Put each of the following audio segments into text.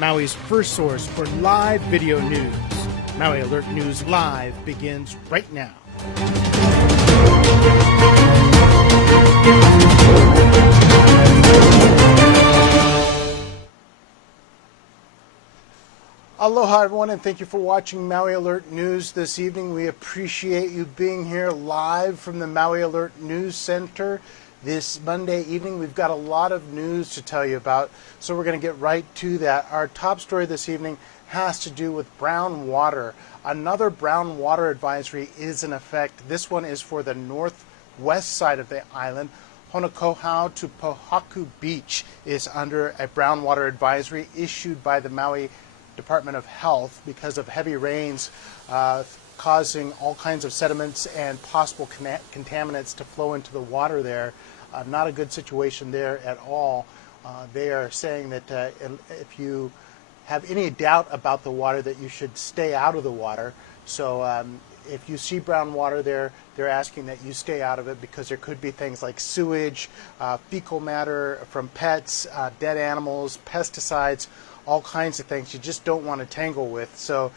Maui's first source for live video news. Maui Alert News Live begins right now. Aloha everyone, and thank you for watching Maui Alert News this evening. We appreciate you being here live from the Maui Alert News Center this Monday evening. We've got a lot of news to tell you about, so we're going to get right to that. Our top story this evening has to do with brown water. Another brown water advisory is in effect. This one is for the northwest side of the island. Honokohau to Pohaku Beach is under a brown water advisory issued by the Maui Department of Health because of heavy rains causing all kinds of sediments and possible contaminants to flow into the water there. Not a good situation there at all. They are saying that if you have any doubt about the water, that you should stay out of the water. So if you see brown water there, they're asking that you stay out of it because there could be things like sewage, fecal matter from pets, dead animals, pesticides, all kinds of things you just don't want to tangle with. So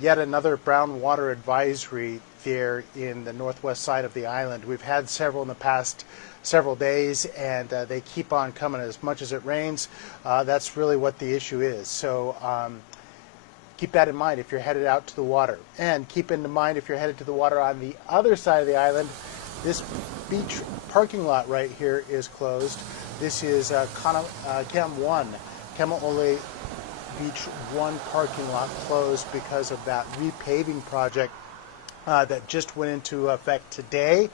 yet another brown water advisory there in the northwest side of the island. We've had several in the past several days, and they keep on coming as much as it rains. That's really what the issue is. So keep that in mind if you're headed out to the water. And keep in mind if you're headed to the water on the other side of the island, this beach parking lot right here is closed. This is Cam 1. Kemaole Beach 1 parking lot closed because of that repaving project that just went into effect today.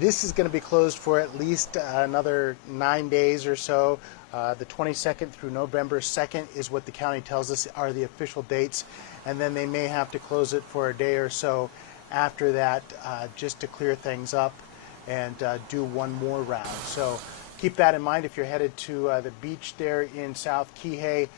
This is going to be closed for at least another 9 days or so. The 22nd through November 2nd is what the county tells us are the official dates, and then they may have to close it for a day or so after that just to clear things up and do one more round. So keep that in mind if you're headed to the beach there in South Kihei.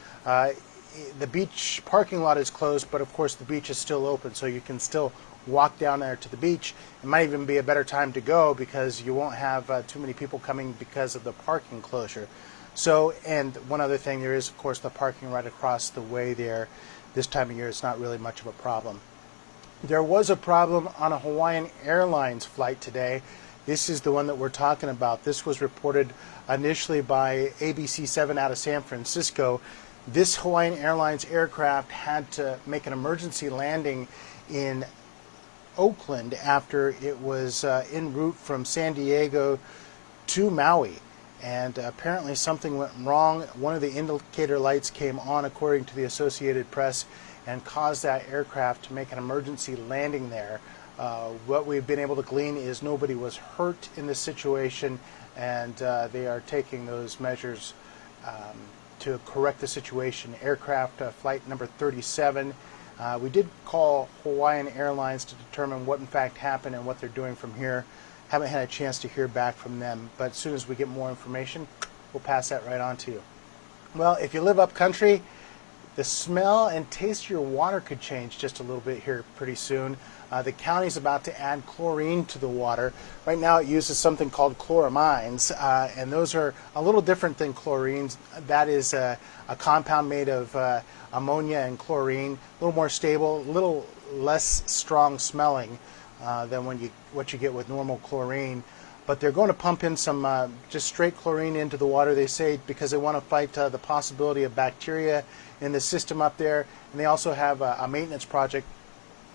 The beach parking lot is closed, but of course the beach is still open, so you can still walk down there to the beach. It might even be a better time to go because you won't have too many people coming because of the parking closure. So, and one other thing, there is of course the parking right across the way there. This time of year it's not really much of a problem. There was a problem on a Hawaiian Airlines flight today. This is the one that we're talking about. This was reported initially by ABC7 out of San Francisco. This Hawaiian Airlines aircraft had to make an emergency landing in Oakland after it was en route from San Diego to Maui. And apparently something went wrong. One of the indicator lights came on, according to the Associated Press, and caused that aircraft to make an emergency landing there. What we've been able to glean is nobody was hurt in this situation, and they are taking those measures to correct the situation. Aircraft flight number 37. We did call Hawaiian Airlines to determine what in fact happened and what they're doing from here. Haven't had a chance to hear back from them, but as soon as we get more information, we'll pass that right on to you. Well, if you live up country, the smell and taste of your water could change just a little bit here pretty soon. The county's about to add chlorine to the water. Right now it uses something called chloramines, and those are a little different than chlorines. That is a compound made of ammonia and chlorine, a little more stable, a little less strong smelling than what you get with normal chlorine. But they're going to pump in some just straight chlorine into the water, they say, because they want to fight the possibility of bacteria in the system up there. And they also have a maintenance project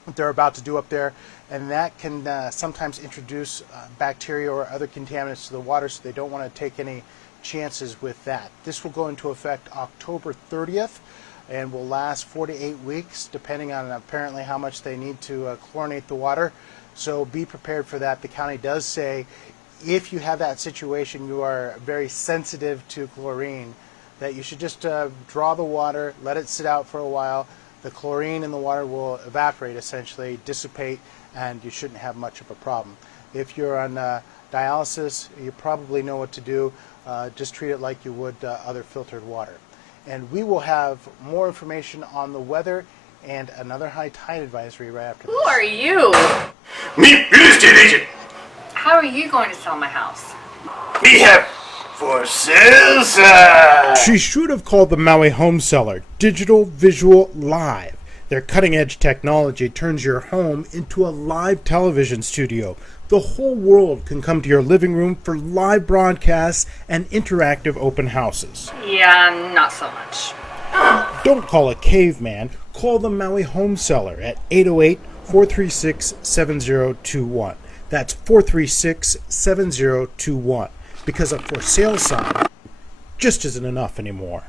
that they're about to do up there, and that can sometimes introduce bacteria or other contaminants to the water, so they don't want to take any chances with that. This will go into effect October 30th and will last 4 to 8 weeks, depending on apparently how much they need to chlorinate the water. So be prepared for that. The county does say if you have that situation, you are very sensitive to chlorine, that you should just draw the water, let it sit out for a while. The chlorine in the water will evaporate, essentially, dissipate, and you shouldn't have much of a problem. If you're on dialysis, you probably know what to do. Just treat it like you would other filtered water. And we will have more information on the weather and another high tide advisory right after this. Who are you? Me, real estate agent. How are you going to sell my house? Me have For sale, sir! She should have called the Maui Home Cellar Digital Visual Live. Their cutting-edge technology turns your home into a live television studio. The whole world can come to your living room for live broadcasts and interactive open houses. Yeah, not so much. Don't call a caveman. Call the Maui Home Cellar at 808-436-7021. That's 436-7021. Because a for sale sign just isn't enough anymore.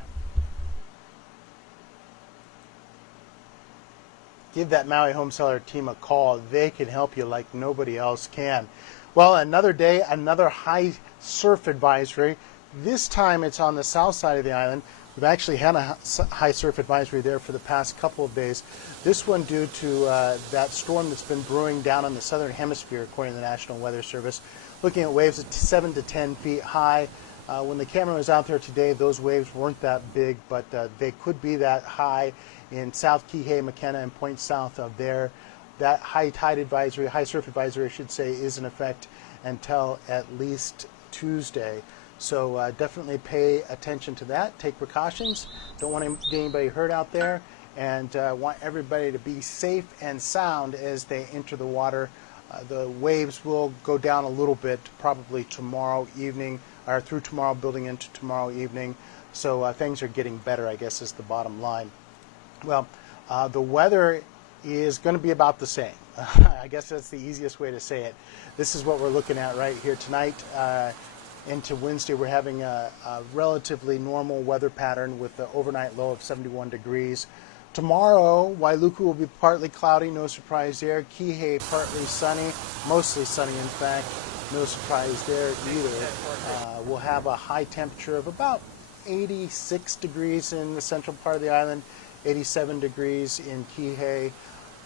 Give that Maui Home Cellar team a call. They can help you like nobody else can. Well, another day, another high surf advisory. This time it's on the south side of the island. We've actually had a high surf advisory there for the past couple of days. This one due to that storm that's been brewing down in the southern hemisphere, according to the National Weather Service. Looking at waves at 7 to 10 feet high. When the camera was out there today, those waves weren't that big, but they could be that high in South Kihei, McKenna, and points south of there. That high tide advisory, high surf advisory, I should say, is in effect until at least Tuesday. So definitely pay attention to that. Take precautions. Don't want to get anybody hurt out there, and want everybody to be safe and sound as they enter the water. The waves will go down a little bit probably tomorrow evening, or through tomorrow, building into tomorrow evening. So things are getting better, I guess, is the bottom line. Well, the weather is going to be about the same. I guess that's the easiest way to say it. This is what we're looking at right here tonight. Into Wednesday, we're having a relatively normal weather pattern with the overnight low of 71 degrees. Tomorrow, Wailuku will be partly cloudy, no surprise there. Kihei, partly sunny, mostly sunny in fact, no surprise there either. We'll have a high temperature of about 86 degrees in the central part of the island, 87 degrees in Kihei.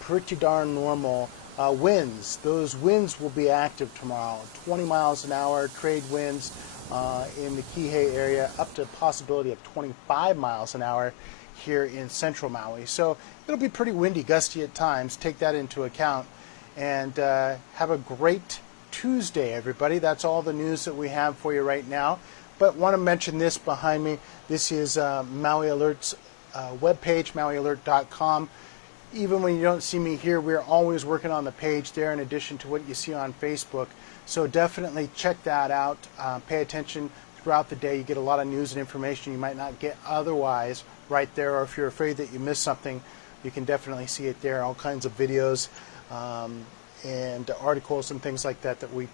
Pretty darn normal. Winds, those winds will be active tomorrow. 20 miles an hour trade winds in the Kihei area, up to a possibility of 25 miles an hour here in central Maui. So it'll be pretty windy, gusty at times. Take that into account. And have a great Tuesday, everybody. That's all the news that we have for you right now. But want to mention this behind me. This is Maui Alert's webpage, mauialert.com. Even when you don't see me here, we're always working on the page there in addition to what you see on Facebook. So definitely check that out. Pay attention throughout the day. You get a lot of news and information you might not get otherwise right there. Or if you're afraid that you missed something, you can definitely see it there. All kinds of videos and articles and things like that that we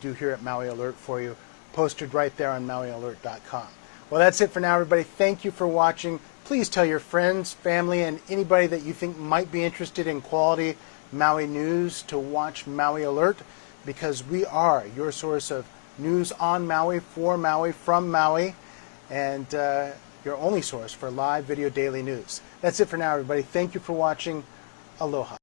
do here at Maui Alert for you, posted right there on mauialert.com. Well, that's it for now, everybody. Thank you for watching. Please tell your friends, family, and anybody that you think might be interested in quality Maui news to watch Maui Alert, because we are your source of news on Maui, for Maui, from Maui, and your only source for live video daily news. That's it for now, everybody. Thank you for watching. Aloha.